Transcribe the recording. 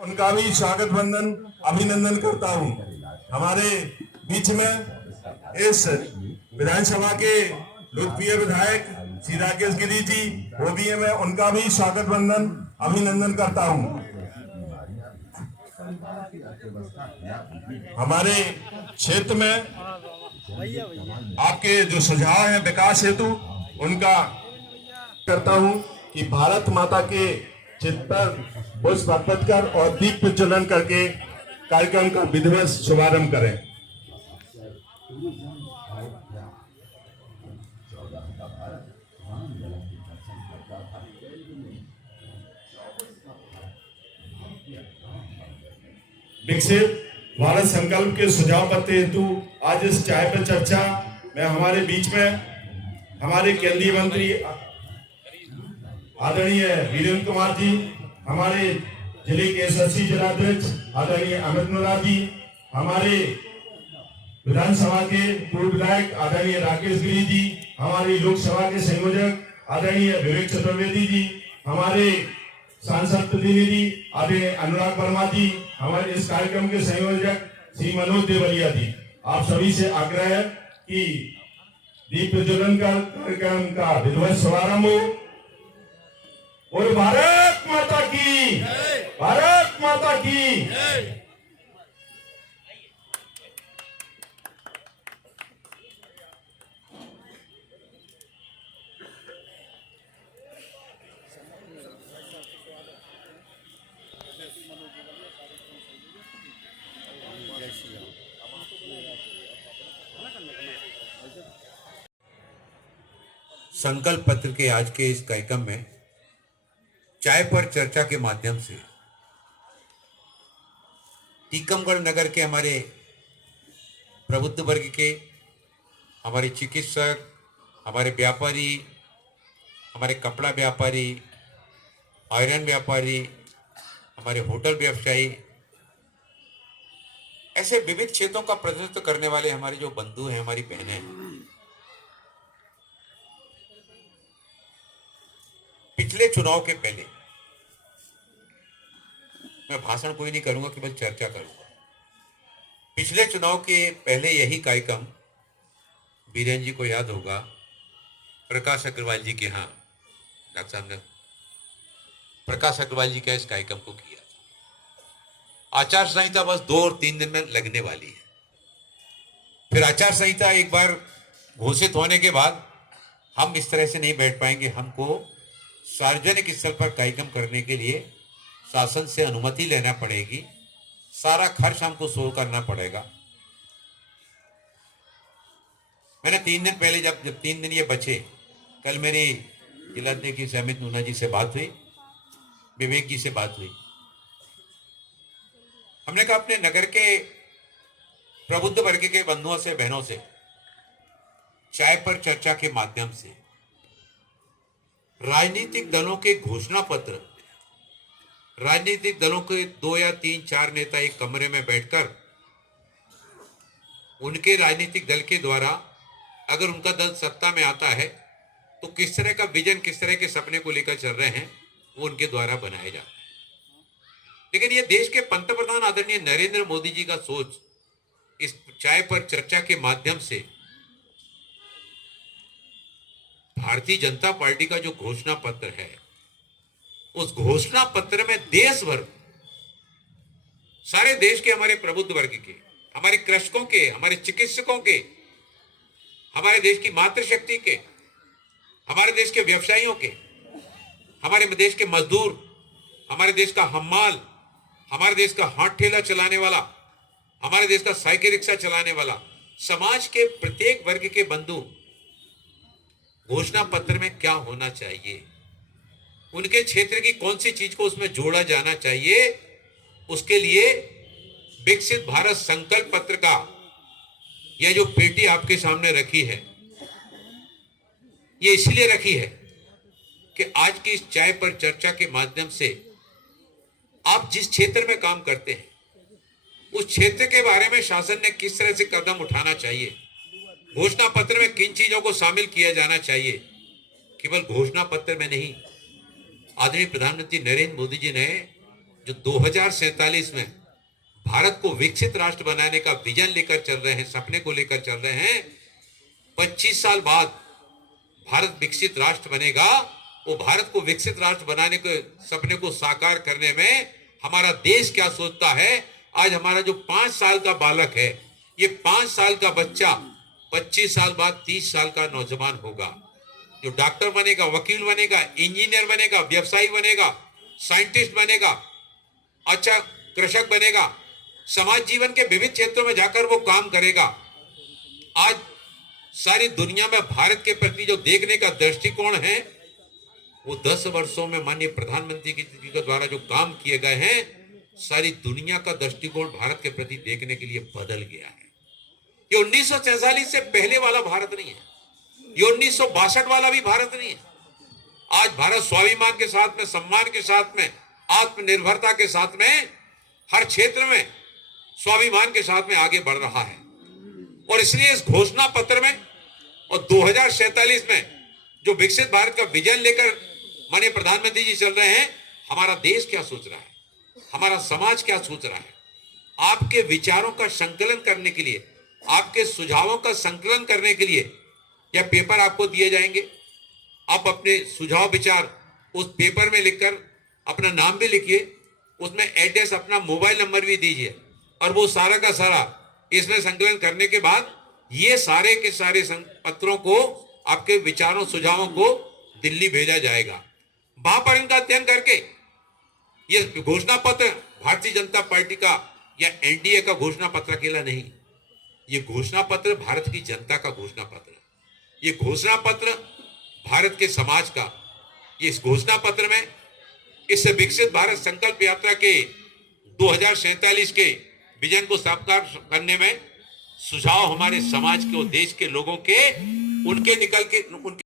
उनका भी स्वागत वंदन अभिनंदन करता हूं। हमारे बीच में इस विधानसभा के लोकप्रिय विधायक श्री राकेश गिरी जी वो भी है, मैं उनका भी स्वागत वंदन अभिनंदन करता हूं। हमारे क्षेत्र में आपके जो सुझाव हैं विकास हेतु उनका करता हूं कि भारत माता के चित्र पर पुष्प अर्पित कर और दीप प्रज्वलन करके कार्यक्रम का विधिवत शुभारंभ करें। विकसित भारत संकल्प के सुझाव पत्र हेतु आज इस चाय पर चर्चा में हमारे बीच में हमारे केंद्रीय मंत्री आदरणीय वीरेंद्र कुमार जी, हमारे जिले के एसएससी जिलाध्यक्ष आदरणीय अमित मुराद जी, हमारे विधानसभा के पूर्व विधायक आदरणीय राकेश गिरी जी, हमारी लोकसभा के संयोजक आदरणीय विवेक चतुर्वेदी जी, हमारे सांसद प्रतिनिधि आदरणीय अनुराग वर्मा जी, हमारे इस कार्यक्रम के संयोजक श्री मनोज देवलिया जी, आप सभी से आग्रह है कि दीप प्रज्वलन का कार्यक्रम का विधिवत शुभारंभ हो। और भारत माता की, भारत माता की। संकल्प पत्र के आज के इस कार्यक्रम में चाय पर चर्चा के माध्यम से टीकमगढ़ नगर के हमारे प्रबुद्ध वर्ग के, हमारे चिकित्सक, हमारे व्यापारी, हमारे कपड़ा व्यापारी, आयरन व्यापारी, हमारे होटल व्यवसायी, ऐसे विविध क्षेत्रों का प्रतिनिधित्व करने वाले हमारे जो बंधु हैं, हमारी बहनें हैं, पिछले चुनाव के पहले मैं भाषण कोई नहीं करूंगा, केवल चर्चा करूंगा। पिछले चुनाव के पहले यही कार्यक्रम बीरेन जी को याद होगा, प्रकाश अग्रवाल जी के यहाँ डॉक्टर साहब ने प्रकाश अग्रवाल जी का इस कार्यक्रम को किया। आचार संहिता बस 2 और 3 दिन में लगने वाली है। फिर आचार संहिता एक बार घोषित होने के बाद हम इस तरह से नहीं बैठ पाएंगे। हमको सार्वजनिक स्थल पर कार्यक्रम करने के लिए शासन से अनुमति लेना पड़ेगी, सारा खर्च हमको शो करना पड़ेगा। मैंने 3 दिन पहले जब 3 दिन ये बचे, कल मेरी जिलाध्यक्ष अमित नूना जी से बात हुई, विवेक जी से बात हुई। हमने कहा अपने नगर के प्रबुद्ध वर्ग के बंधुओं से, बहनों से चाय पर चर्चा के माध्यम से राजनीतिक दलों के घोषणा पत्र, राजनीतिक दलों के 2 या 3, 4 नेता एक कमरे में बैठकर उनके राजनीतिक दल के द्वारा अगर उनका दल सत्ता में आता है तो किस तरह का विजन, किस तरह के सपने को लेकर चल रहे हैं, वो उनके द्वारा बनाए जाते हैं। लेकिन ये देश के पंतप्रधान आदरणीय नरेंद्र मोदी जी का सोच इस चाय पर चर्चा के माध्यम से भारतीय जनता पार्टी का जो घोषणा पत्र है, उस घोषणा पत्र में देश भर, सारे देश के हमारे प्रबुद्ध वर्ग के, हमारे कृषकों के, हमारे चिकित्सकों के, हमारे देश की मातृशक्ति के, हमारे देश के व्यवसायियों के, हमारे देश के मजदूर, हमारे देश का हम्माल, हमारे देश का हाथ ठेला चलाने वाला, हमारे देश का साइकिल रिक्शा चलाने वाला, समाज के प्रत्येक वर्ग के बंधु घोषणा पत्र में क्या होना चाहिए, उनके क्षेत्र की कौन सी चीज को उसमें जोड़ा जाना चाहिए, उसके लिए विकसित भारत संकल्प पत्र का यह जो पेटी आपके सामने रखी है, ये इसलिए रखी है कि आज की इस चाय पर चर्चा के माध्यम से आप जिस क्षेत्र में काम करते हैं उस क्षेत्र के बारे में शासन ने किस तरह से कदम उठाना चाहिए, घोषणा पत्र में किन चीजों को शामिल किया जाना चाहिए। केवल घोषणा पत्र में नहीं, आदरणीय प्रधानमंत्री नरेंद्र मोदी जी ने जो 2047 में भारत को विकसित राष्ट्र बनाने का विजन लेकर चल रहे हैं, सपने को लेकर चल रहे हैं, 25 साल बाद भारत विकसित राष्ट्र बनेगा। वो भारत को विकसित राष्ट्र बनाने के सपने को साकार करने में हमारा देश क्या सोचता है। आज हमारा जो 5 साल का बालक है, ये 5 साल का बच्चा 25 साल बाद 30 साल का नौजवान होगा, जो डॉक्टर बनेगा, वकील बनेगा, इंजीनियर बनेगा, व्यवसायी बनेगा, साइंटिस्ट बनेगा, अच्छा कृषक बनेगा, समाज जीवन के विविध क्षेत्रों में जाकर वो काम करेगा। आज सारी दुनिया में भारत के प्रति जो देखने का दृष्टिकोण है, वो 10 वर्षों में माननीय प्रधानमंत्री जी के द्वारा जो काम किए गए हैं, सारी दुनिया का दृष्टिकोण भारत के प्रति देखने के लिए बदल गया है। ये 1947 से पहले वाला भारत नहीं है, ये 1962 वाला भी भारत नहीं है। आज भारत स्वाभिमान के साथ में, सम्मान के साथ में, आत्मनिर्भरता के साथ में, हर क्षेत्र में स्वाभिमान के साथ में आगे बढ़ रहा है। और इसलिए इस घोषणा पत्र में और 2047 में जो विकसित भारत का विजन लेकर माननीय प्रधानमंत्री जी चल रहे हैं, हमारा देश क्या सोच रहा है, हमारा समाज क्या सोच रहा है, आपके विचारों का संकलन करने के लिए, आपके सुझावों का संकलन करने के लिए यह पेपर आपको दिए जाएंगे। आप अपने सुझाव विचार उस पेपर में लिखकर अपना नाम भी लिखिए, उसमें एड्रेस, अपना मोबाइल नंबर भी दीजिए, और वो सारा का सारा इसमें संकलन करने के बाद ये सारे के सारे पत्रों को, आपके विचारों सुझावों को दिल्ली भेजा जाएगा। वहां पर इनका अध्ययन करके ये घोषणा पत्र भारतीय जनता पार्टी का या एनडीए का घोषणा पत्र अकेला नहीं, ये घोषणा पत्र भारत की जनता का घोषणा पत्र है। ये घोषणा पत्र भारत के समाज का, इस घोषणा पत्र में इस विकसित भारत संकल्प यात्रा के 2047 के विजन को साकार करने में सुझाव हमारे समाज के और देश के लोगों के, उनके निकल के उनके